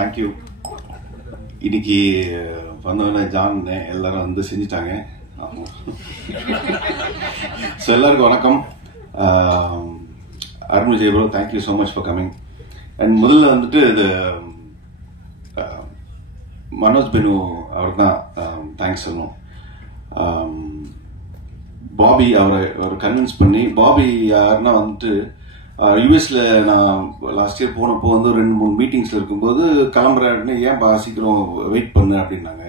Thank you. இன்னைக்கு வந்தவன John எல்லாரும் வந்து செஞ்சுட்டாங்க. ஸோ எல்லாருக்கும் வணக்கம். Arun Vijay bro, thank you so much for coming. And முதல்ல வந்துட்டு இது மனோஜ் பெனு அவர் தான் தேங்க்ஸ் சொல்லணும். பாபி அவரை கன்வின்ஸ் பண்ணி, பாபி யாருன்னா வந்துட்டு யூஎஸ்ல நான் லாஸ்ட் இயர் போனப்போ வந்து 2-3 மீட்டிங்ஸ்ல இருக்கும்போது கிளம்புறாருன்னு, ஏன் சீக்கிரம் வெயிட் பண்ணு அப்படின்னாங்க.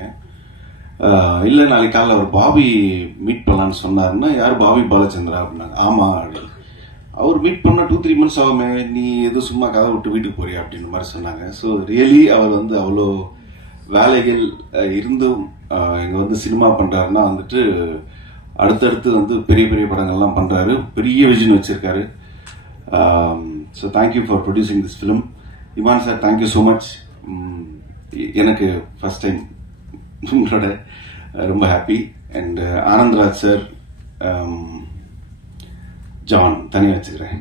இல்லை நாளைக்கு காலையில் அவர் பாபி மீட் பண்ணலான்னு சொன்னாருன்னா, யார் பாபி பாலச்சந்திரா அப்படின்னாங்க. ஆமா, அவர் மீட் பண்ண 2-3 months ஆகுமே, நீ எதுவும் சும்மா கதை விட்டு வீட்டுக்கு போறியா அப்படின்னு மாதிரி சொன்னாங்க. ஸோ ரியலி அவர் வந்து அவ்வளோ வேலைகள் இருந்தும் இங்க வந்து சினிமா பண்றாருன்னா வந்துட்டு அடுத்தடுத்து வந்து பெரிய பெரிய படங்கள்லாம் பண்றாரு, பெரிய விஷன் வச்சிருக்காரு. So thank you for producing this film. Imman sir, thank you so much. எனக்கு ஃபர்ஸ்ட் டைம் உங்களோட ரொம்ப happy. And Anandraj sir, John தனியாக வச்சுக்கிறேன்.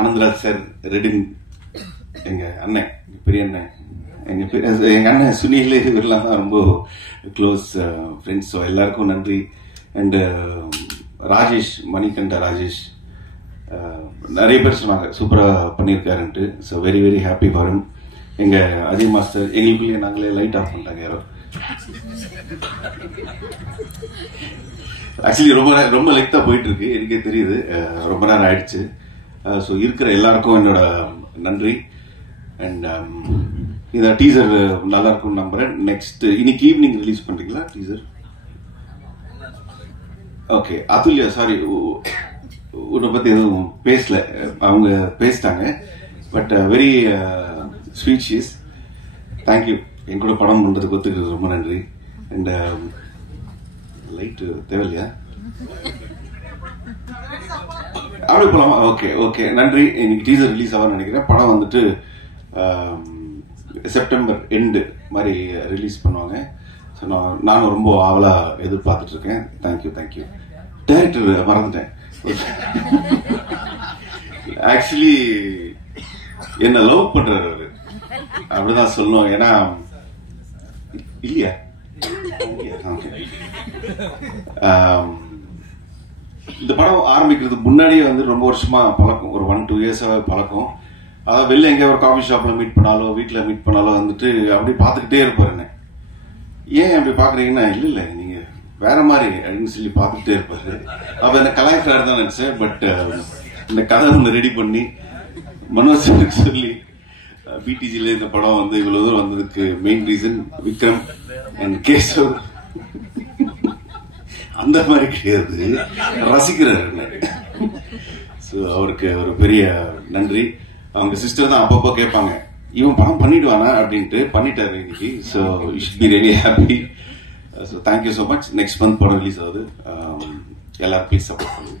ஆனந்த்ராஜ் சார், ரெடின் எங்க அண்ணன், பெரிய அண்ணன், எங்க அண்ணன் சுனில், இவரெல்லாம் தான் ரொம்ப க்ளோஸ் ஃப்ரெண்ட்ஸ். ஸோ எல்லாருக்கும் நன்றி. அண்ட் ராஜேஷ், மணிகண்ட ராஜேஷ், நிறைய பேர் சொன்னாங்க சூப்பரா பண்ணியிருக்காருன்ட்டு. So very very happy for him. எங்க அஜய் மாஸ்டர், எங்களுக்குள்ளேயே நாங்களே லைட் ஆஃப் பண்ணிட்டாங்க யாரோ. ஆக்சுவலி ரொம்ப லெக்தா போயிட்டு இருக்கு, எனக்கே தெரியுது, ரொம்ப நேரம் ஆயிடுச்சு. ஸோ இருக்கிற எல்லாருக்கும் என்னோட நன்றி. அண்ட் இந்த டீசர் நல்லா இருக்கும்னு நம்புறேன். நெக்ஸ்ட் இன்னைக்கு ஈவினிங் ரிலீஸ் பண்றீங்களா டீசர்? ஓகே. அதுல்யா, சாரி, உன்னை பத்தி எதுவும் பேசல, அவங்க பேசிட்டாங்க. But very sweet she's. Thank you, என் கூட படம் பண்றதுக்கு ஒத்துக்கிறது ரொம்ப நன்றி. அண்ட் லைட் தேவையில்லையா? அப்படி போலாமா? ஓகே ஓகே, நன்றி. இன்னைக்கு டீசர் ரிலீஸ் ஆகும் நினைக்கிறேன். படம் வந்துட்டு செப்டம்பர் எண்டு மாதிரி ரிலீஸ் பண்ணுவாங்க. ஸோ நானும் ரொம்ப ஆவலா எதிர்பார்த்துட்டு இருக்கேன். Thank you thank you. டைரக்டர் மறந்துட்டேன். ஆக்சுவலி என்ன லவ் பண்றாரு அவரு, அப்படிதான் சொல்லணும். ஏன்னா இல்லையா, இந்த படம் ஆரம்பிக்கிறதுக்கு முன்னாடியே வந்து ரொம்ப வருஷமா பழக்கம், ஒரு 1-2 years பழக்கம். அதாவது வெளில எங்க ஒரு காஃபி ஷாப்ல மீட் பண்ணாலோ வீட்டுல மீட் பண்ணாலோ வந்துட்டு அப்படி பாத்துக்கிட்டே இருப்பாரு. என்ன ஏன் அப்படி பாக்குறீங்கன்னா, இல்ல நீங்க வேற மாதிரி அப்படின்னு சொல்லி பாத்துக்கிட்டே இருப்பாரு. அப்ப என்ன கலாய்க்கிறாரு தான் நினைச்சேன். பட் இந்த கதை ஒன்று ரெடி பண்ணி மனோஜ் சொல்லி பிடிஜில இந்த படம் வந்து இவ்வளவு தூரம் வந்ததுக்கு main reason Vikram and Keshav. அந்த மாதிரி கிடையாது, ரசிக்கிறாரு. ஸோ அவருக்கு ஒரு பெரிய நன்றி. அவங்க சிஸ்டர் தான் அப்பப்போ கேட்பாங்க, இவன் படம் பண்ணிடுவானா அப்படின்ட்டு. பண்ணிட்டாரு இன்னைக்கு. So you should be very happy. So thank you so much. Next month படம் ரிலீஸ் ஆகுது. எல்லாரும் ப்ளீஸ் சப்போர்ட் பண்ணுங்க.